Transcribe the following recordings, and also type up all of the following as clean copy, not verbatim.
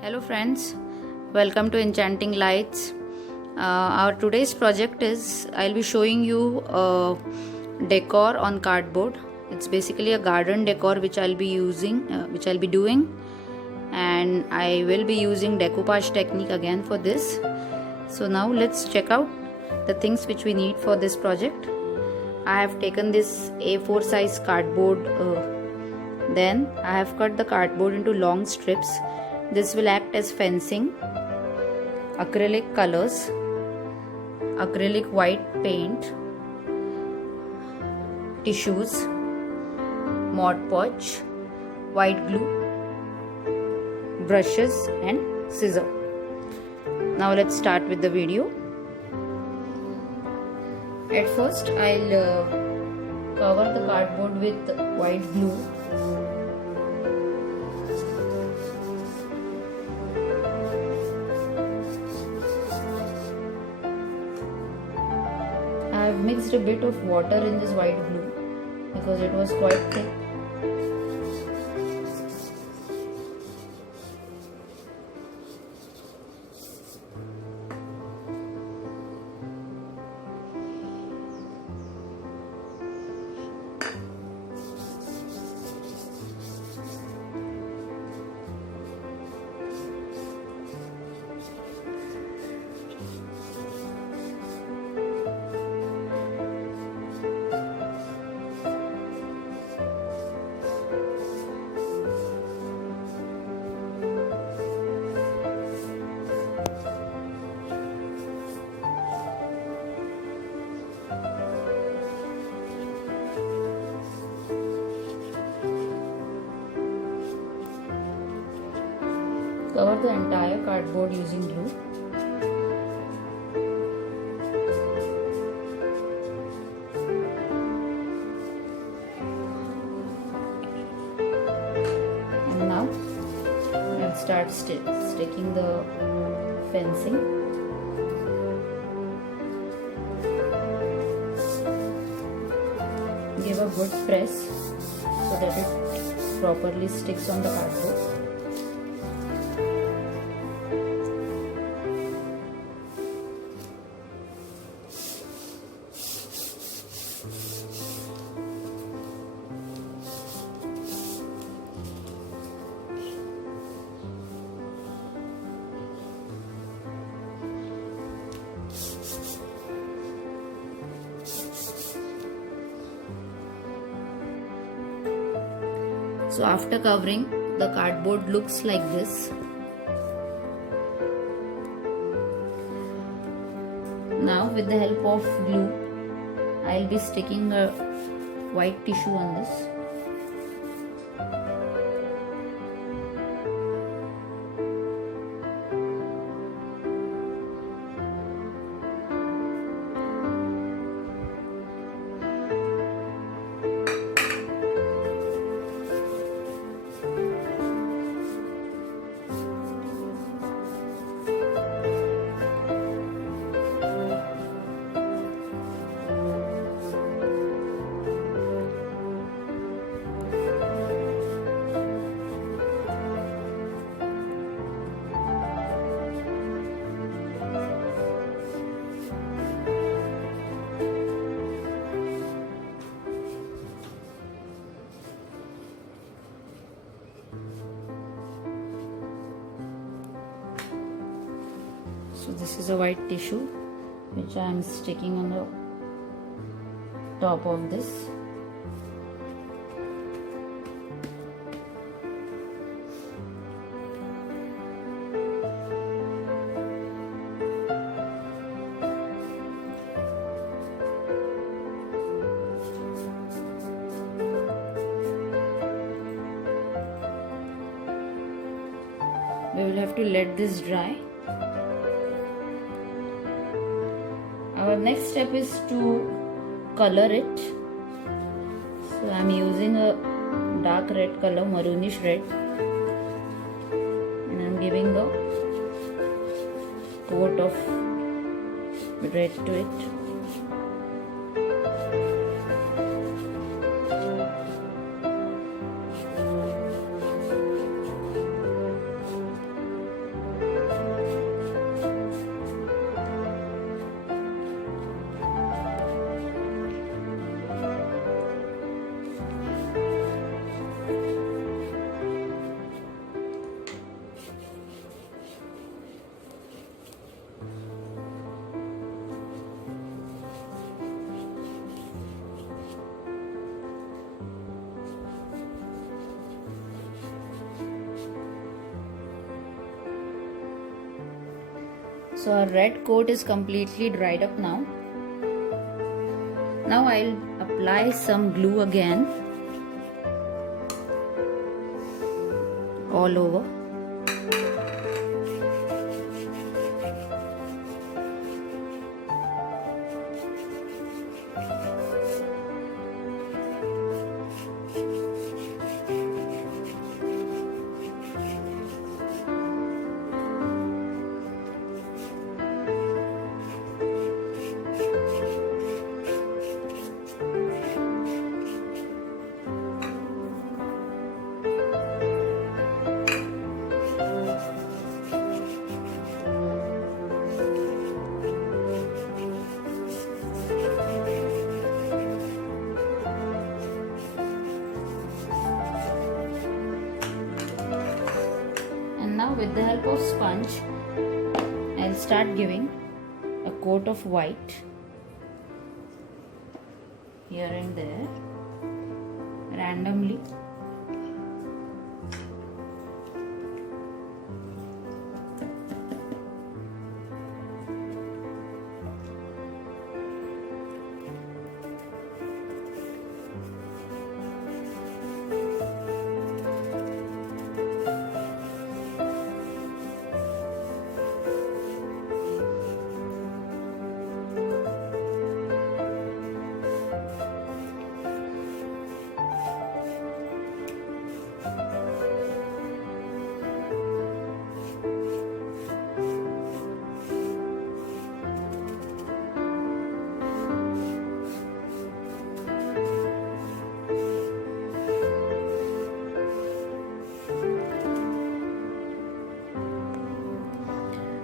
Hello friends, welcome to Enchanting Lights. Our today's project is I'll be showing you decor on cardboard. It's basically a garden decor which I'll be doing, and I will be using decoupage technique again for this. So now let's check out the things which we need for this project. I have taken this A4 size cardboard. Then I have cut the cardboard into long strips. This will act as fencing, acrylic colors, acrylic white paint, tissues, Mod Podge, white glue, brushes and scissor. Now let's start with the video. At first I'll cover the cardboard with white glue. I have mixed a bit of water in this white glue because it was quite thick. Cover the entire cardboard using glue. And now let's start sticking the fencing. Give a good press so that it properly sticks on the cardboard. So after covering, the cardboard looks like this. Now with the help of glue, I'll be sticking a white tissue on this. So this is a white tissue which I am sticking on the top of this. We will have to let this dry. Our next step is to color it. So I am using a dark red color, maroonish red, and I am giving the coat of red to it. So our red coat is completely dried up now. Now I'll apply some glue again all over. Now with the help of sponge, I'll start giving a coat of white here and there randomly.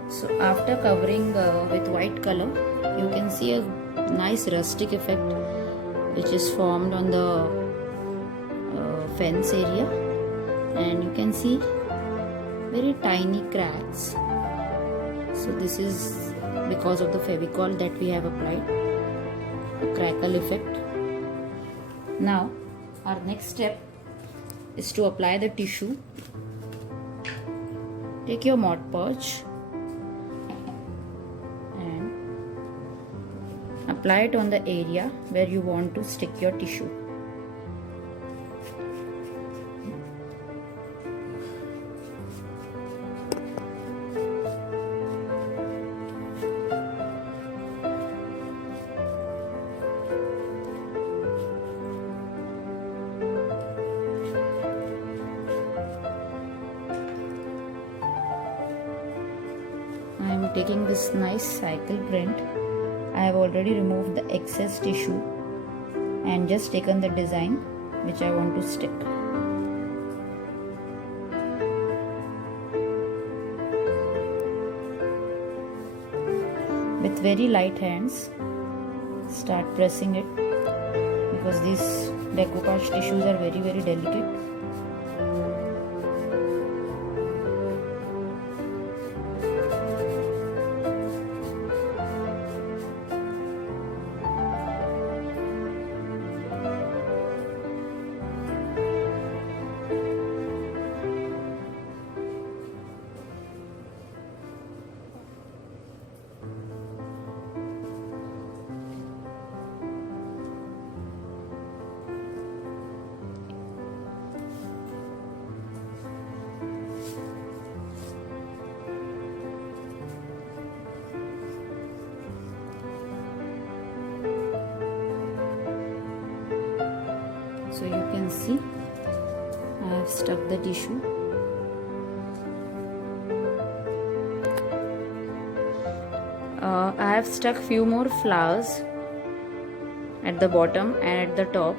So after covering with white color, you can see a nice rustic effect which is formed on the fence area, and you can see very tiny cracks. So this is because of the Fevicol that we have applied, a crackle effect. Now our next step is to apply the tissue. Take your Mod Podge and apply it on the area where you want to stick your tissue. I am taking this nice cycle print. I have already removed the excess tissue and just taken the design which I want to stick. With very light hands, start pressing it because these decoupage tissues are very delicate. So you can see I have stuck the tissue. I have stuck few more flowers at the bottom and at the top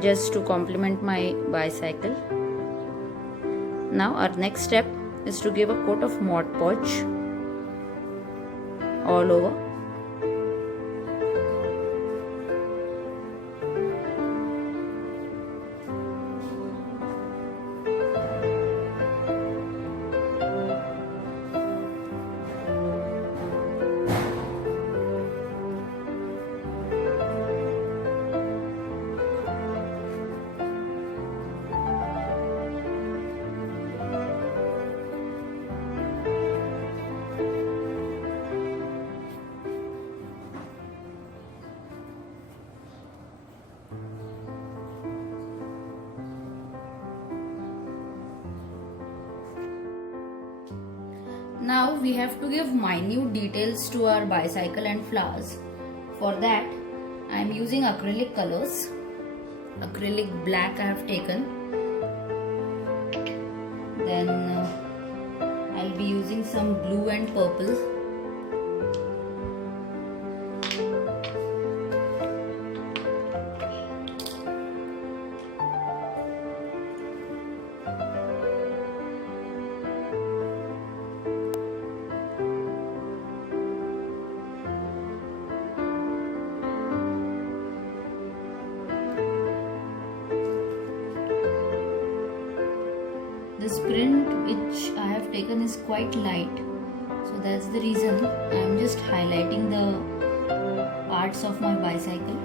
just to complement my bicycle. Now our next step is to give a coat of Mod Podge all over. Now we have to give minute details to our bicycle and flowers. For that I am using acrylic colors. Acrylic black I have taken. Then I'll be using some blue and purple. This print which I have taken is quite light, so that's the reason I am just highlighting the parts of my bicycle.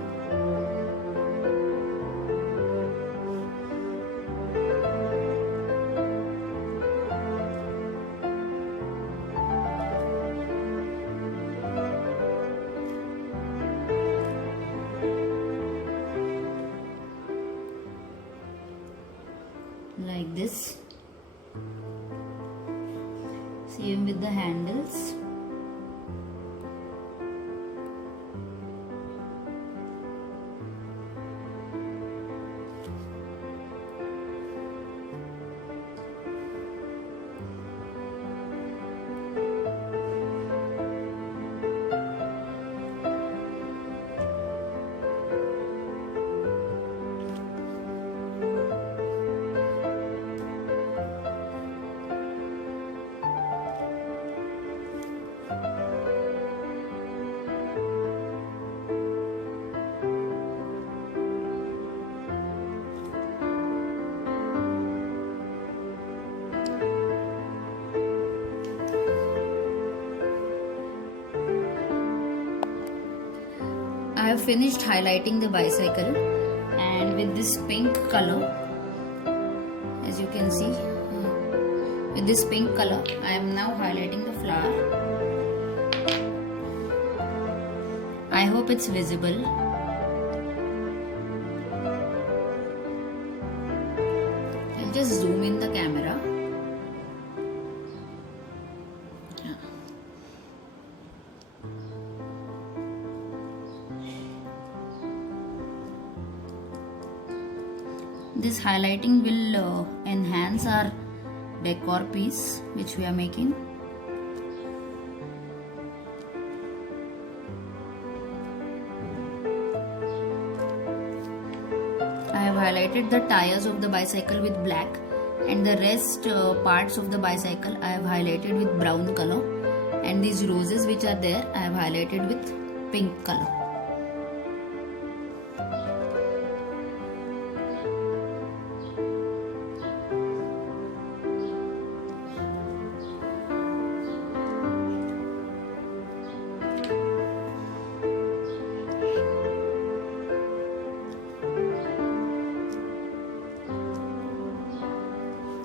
Like this. Same with the handles. I have finished highlighting the bicycle, and with this pink color, as you can see, with this pink color I am now highlighting the flower. I hope it's visible. I'll just zoom in the camera. This highlighting will enhance our decor piece which we are making. I have highlighted the tires of the bicycle with black, and the rest parts of the bicycle I have highlighted with brown color, and these roses which are there I have highlighted with pink color.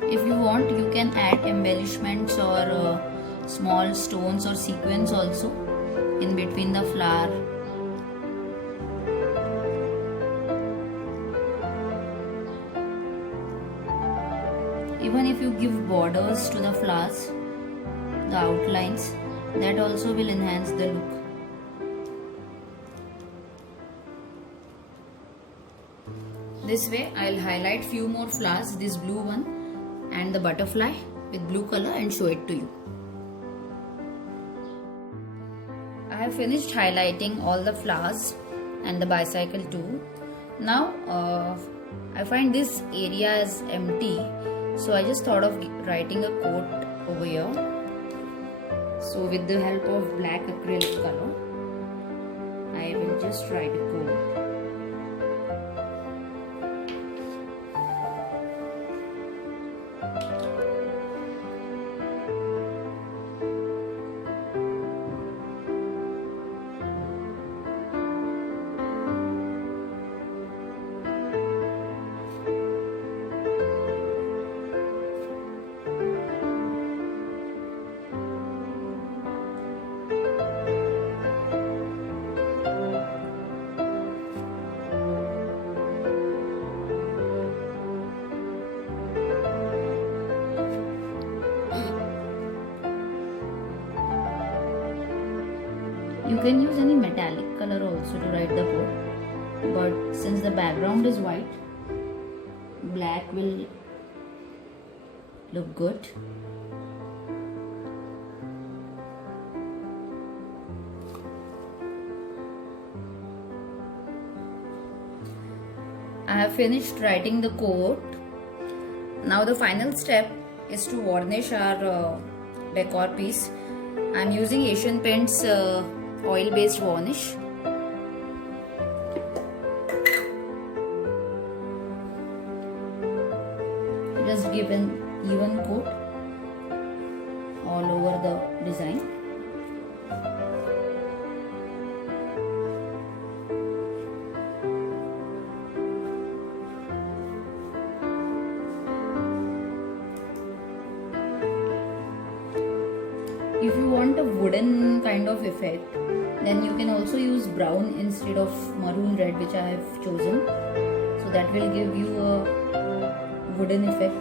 If you want, you can add embellishments or small stones or sequins also in between the flower. Even if you give borders to the flowers, the outlines, that also will enhance the look. This way I'll highlight few more flowers, this blue one and the butterfly with blue color, and show it to you. I have finished highlighting all the flowers and the bicycle too. Now I find this area is empty, so I just thought of writing a quote over here. So with the help of black acrylic color, I will just write a quote. can use any metallic color also to write the code, but since the background is white, black will look good. I have finished writing the code. Now the final step is to varnish our decor piece. I am using Asian Paints oil based varnish. Just give an even coat all over the design. If you want a wooden kind of effect, then you can also use brown instead of maroon red, which I have chosen. So that will give you a wooden effect.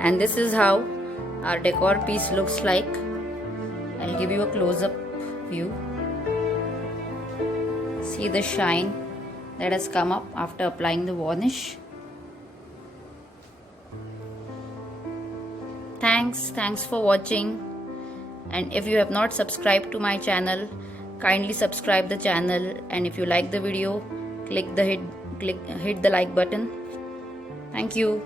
And this is how our decor piece looks like. I'll give you a close-up view. See the shine that has come up after applying the varnish. Thanks for watching, and if you have not subscribed to my channel, kindly subscribe the channel, and if you like the video, hit the like button. Thank you.